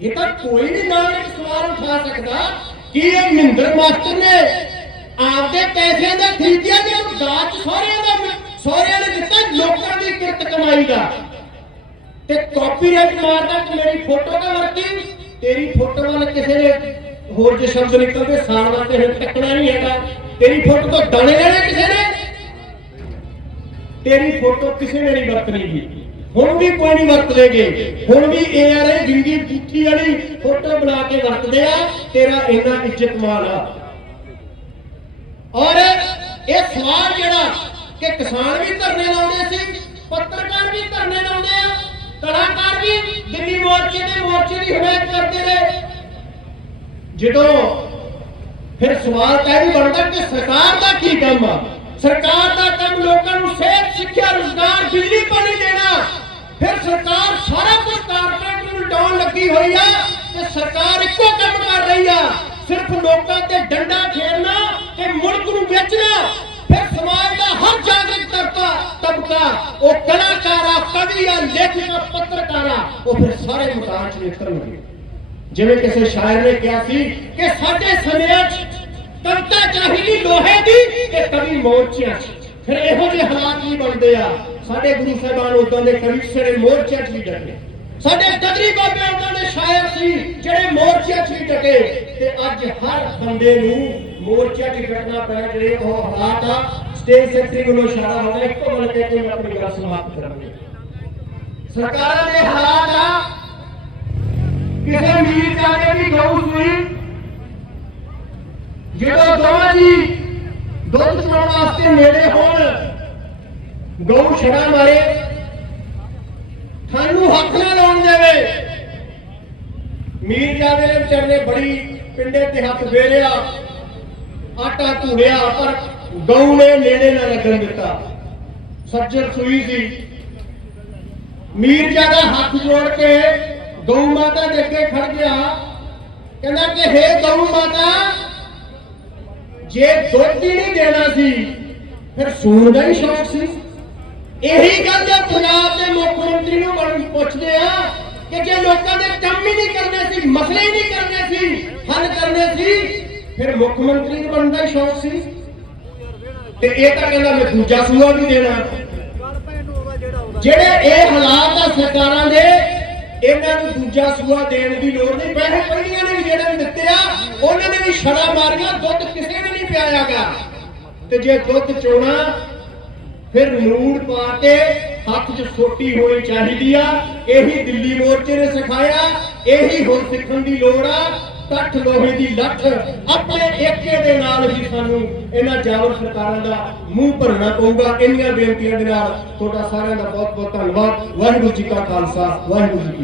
ਇਹ ਤਾਂ ਕੋਈ ਵੀ ਨਾਗਰਿਕ ਸਵਾਲ ਉਠਾ ਸਕਦਾ। ਕਿ ਇਹ ਮਹਿੰਦਰ ਮਾਸਟਰ ਨੇ ਆਪਦੇ ਪੈਸਿਆਂ ਦਾ ਖਰੀਦਿਆ ਜਾਂ ਦਾਜ ਸਹੁਰਿਆਂ ਦਾ ਸਹੁਰਿਆਂ ਨੇ ਦਿੱਤਾ ਲੋਕਾਂ ਦੀ ਕਿਰਤ ਕਮਾਈ ਦਾ। ਤੇ ਕਾਪੀਰਾਈਟ ਮਾਰਦਾ ਕਿ ਮੇਰੀ ਫੋਟੋ ਤਾਂ ਵਰਤੀ, ਤੇਰੀ ਫੋਟੋ ਵੱਲ ਕਿਸੇ ਨੇ ਹੋਰ ਜੇ ਸ਼ਬਦ ਨਿਕਲਦੇ ਸਾਲ ਵਾਸਤੇ ਹੁਣ ਟੱਕਣਾ ਨਹੀਂ ਹੈਗਾ। ਤੇਰੀ ਫੋਟੋ ਤੋਂ ਦਾਣੇ ਲੈਣੇ ਕਿਸੇ ਨੇ? ਤੇਰੀ ਫੋਟੋ ਕਿਸੇ ਨੇ ਨਹੀਂ ਵਰਤਣੀ ਗੀ ਹੁਣ ਵੀ ਕੋਈ ਨਹੀਂ ਵਰਤਣਗੇ ਹੁਣ ਵੀ ਇਹ ਆ ਰਹੇ ਜਿੰਦੀ ਬੁੱਥੀ ਵਾਲੀ ਫੋਟੋ ਬਣਾ ਕੇ ਵਰਤਦੇ ਆ, ਤੇਰਾ ਇੰਨਾ ਇੱਜ਼ਤ ਆ। ਔਰ ਇਹ ਸਵਾਲ ਜਿਹੜਾ ਕਿ ਕਿਸਾਨ ਵੀ ਧਰਨੇ ਲਾਉਂਦੇ ਸੀ, ਪੱਤਰਕਾਰ ਵੀ ਧਰਨੇ ਲਾਉਂਦੇ ਆ, ਕਲਾਕਾਰ ਵੀ ਦਿੱਲੀ ਮੋਰਚੇ ਦੇ ਮੋਰਚੇ ਦੀ ਹਮਾਇਤ ਕਰਦੇ ਰਹੇ। ਜਦੋਂ ਫਿਰ ਸਵਾਲ ਤਾਂ ਇਹ ਬਣਦਾ ਕਿ ਸਰਕਾਰ ਦਾ ਕੀ ਕੰਮ ਆ? ਸਰਕਾਰ ਦਾ ਕੰਮ ਲੋਕਾਂ ਨੂੰ ਸਿਹਤ ਫਿਰ ਸਰਕਾਰ ਸਾਰਾ ਕੁਝ ਕਾਰਪੋਰੇਟ ਨੂੰ ਲਟਾਉਣ ਲੱਗੀ ਹੋਈ ਆ ਤੇ ਸਰਕਾਰ ਇੱਕੋ ਕੰਮ ਕਰ ਰਹੀ ਆ। ਸਿਰਫ ਲੋਕਾਂ ਤੇ ਡੰਡਾ ਫੇਰਨਾ ਤੇ ਮੁਲਕ ਨੂੰ ਵੇਚਣਾ। ਫਿਰ ਸਮਾਜ ਦਾ ਹਰ ਜਾਗਰਿਕ ਤਬਕਾ ਤਬਕਾ, ਉਹ ਕਲਾਕਾਰਾ ਕਵੀ ਆ ਲੇਖਕ, ਪੱਤਰਕਾਰਾ, ਉਹ ਫਿਰ ਸਾਰੇ ਮੈਦਾਨ 'ਚ ਨਿਕਲਣਗੇ ਜਿਵੇਂ ਕਿਸੇ ਸ਼ਾਇਰ ਨੇ ਕਿਹਾ ਸੀ ਕਿ ਸਾਡੇ ਸਮਿਆਂ 'ਚ ਕਵਿਤਾ ਚਾਹੀਦੀ ਲੋਹੇ ਦੀ ਤੇ ਕਵੀ ਮੋਰਚਿਆਂ 'ਚ। ਫਿਰ ਇਹੋ ਜਿਹੇ ਹਾਲਾਤ ਵੀ ਬਣਦੇ ਆ। ਸਾਡੇ ਗੁਰੂ ਸਾਹਿਬਾਨ ਉਦਾਂ ਦੇ ਕਵੀ ਸੀ 'ਚ ਵੀ ਡਟੇ। ਸਾਡੇ ਕਦਰੀ ਬਾਬੇ ਉਦਾਂ ਦੇ ਸ਼ਾਇਰ ਸੀ, ਜਿਹੜੇ ਮੋਰਚਿਆਂ 'ਚ ਵੀ ਡਟੇ। ਤੇ ਅੱਜ ਹਰ ਬੰਦੇ ਨੂੰ ਮੋਰਚਿਆਂ 'ਚ ਡਟਣਾ ਪਿਆ, ਜਿਹੜੇ ਉਹ ਹਾਲਾਤ ਆ ਸਟੇਜ ਸੈਕਟਰੀ ਵੱਲੋਂ ਇਸ਼ਾਰਾ ਹੋ ਗਿਆ ਇੱਕੋ ਗੱਲ ਕਹਿ ਕੇ ਮੈਂ ਆਪਣੀ ਗੱਲ ਸਮਾਪਤ ਕਰਾਂਗਾ ਸਰਕਾਰਾਂ ਦੇ ਹਾਲਾਤ ਆ, ਕਿਸੇ ਮੀਰ ਜਾਦੇ ਦੀ ਗਊ ਸੂਈ, ਜਦੋਂ ਦੋਵਾਂ ਜੀ ਦੁੱਧ ਚੋਣ ਵਾਸਤੇ ਨੇੜੇ ਹੋਣ ਗਊ ਛੜਾ ਮਾਰੇ। ਸਾਨੂੰ ਹੱਥ ਨਾ ਲਾਉਣ ਦੇਵੇ। ਮੀਰ ਜਾਦੇ ਨੇ ਵਿਚਾਰੇ ਨੇ ਬੜੀ ਪਿੰਡੇ ਤੇ ਹੱਥ ਫੇਰਿਆ ਆਟਾ ਧੂੜਿਆ, ਪਰ ਗਊ ਨੇ ਨੇੜੇ ਨਾ ਲੱਗਣ ਦਿੱਤਾ। ਸੱਜਣ ਸੂਈ ਸੀ। ਮੀਰ ਜ਼ਿਆਦਾ ਹੱਥ ਜੋੜ ਕੇ ਗਊ ਮਾਤਾ ਦੇ ਅੱਗੇ ਖੜ ਗਿਆ। ਕਹਿੰਦਾ ਕਿ, ਹੇ ਗਊ ਮਾਤਾ, ਜੇ ਦੁੱਧ ਹੀ ਨਹੀਂ ਦੇਣਾ ਸੀ, ਫਿਰ ਸੂਣ ਦਾ ਹੀ ਸ਼ੌਕ ਸੀ। ਇਹੀ ਗੱਲ ਜੇ ਪੰਜਾਬ ਦੇ ਮੁੱਖ ਮੰਤਰੀ ਨੂੰ ਬਣ ਪੁੱਛਦੇ ਆ ਕਿ ਜੇ ਲੋਕਾਂ ਦੇ ਕੰਮ ਹੀ ਨਹੀਂ ਕਰਨੇ ਸੀ, ਮਸਲੇ ਹੀ ਨਹੀਂ ਕਰਨੇ ਸੀ, ਹੱਲ ਕਰਨੇ ਸੀ, ਫਿਰ ਮੁੱਖ ਮੰਤਰੀ ਨੂੰ ਬਣਨ ਦਾ ਸ਼ੌਕ ਸੀ। ਤੇ ਇਹ ਤਾਂ ਕਹਿੰਦਾ ਮੈਂ ਦੂਜਾ ਸੂਆ ਵੀ ਦੇਣਾ। ਜਿਹੜੇ ਇਹ ਹਾਲਾਤ ਆ ਸਰਕਾਰਾਂ ਦੇ, ਇਹਨਾਂ ਨੂੰ ਦੂਜਾ ਸੂਆ ਦੇਣ ਦੀ ਲੋੜ ਨਹੀਂ। ਪੈਸੇ ਪਹਿਲੀਆਂ ਨੇ ਵੀ ਜਿਹੜੇ ਵੀ ਦਿੱਤੇ ਆ, ਉਹਨਾਂ ਨੇ ਵੀ ਛੜਾ ਮਾਰੀਆਂ, ਦੁੱਧ ਕਿਸੇ ਨੇ ਨਹੀਂ ਪਿਆਇਆਗਾ। ਤੇ ਜੇ ਦੁੱਧ ਚੋਣਾ ਫਿਰ ਮਰੂੜ ਪਾ ਕੇ ਹੱਥ 'ਚ ਸੋਟੀ ਹੋਣੀ ਚਾਹੀਦੀ ਆ। ਇਹੀ ਦਿੱਲੀ ਮੋਰਚੇ ਨੇ ਸਿਖਾਇਆ, ਇਹੀ ਹੁਣ ਸਿੱਖਣ ਦੀ ਲੋੜ ਆ। ਕੱਠ ਲੋਹੇ ਦੀ ਲੱਠ ਆਪਣੇ ਏਕੇ ਦੇ ਨਾਲ ਹੀ ਸਾਨੂੰ ਇਹਨਾਂ ਜਾਵਰ ਸਰਕਾਰਾਂ ਦਾ ਮੂੰਹ ਭਰਨਾ ਪਊਗਾ। ਇੰਨੀਆਂ ਬੇਨਤੀਆਂ ਦੇ ਨਾਲ ਤੁਹਾਡਾ ਸਾਰਿਆਂ ਦਾ ਬਹੁਤ ਬਹੁਤ ਧੰਨਵਾਦ। ਵਾਹਿਗੁਰੂ ਜੀ ਕਾ ਖਾਲਸਾ, ਵਾਹਿਗੁਰੂ ਜੀ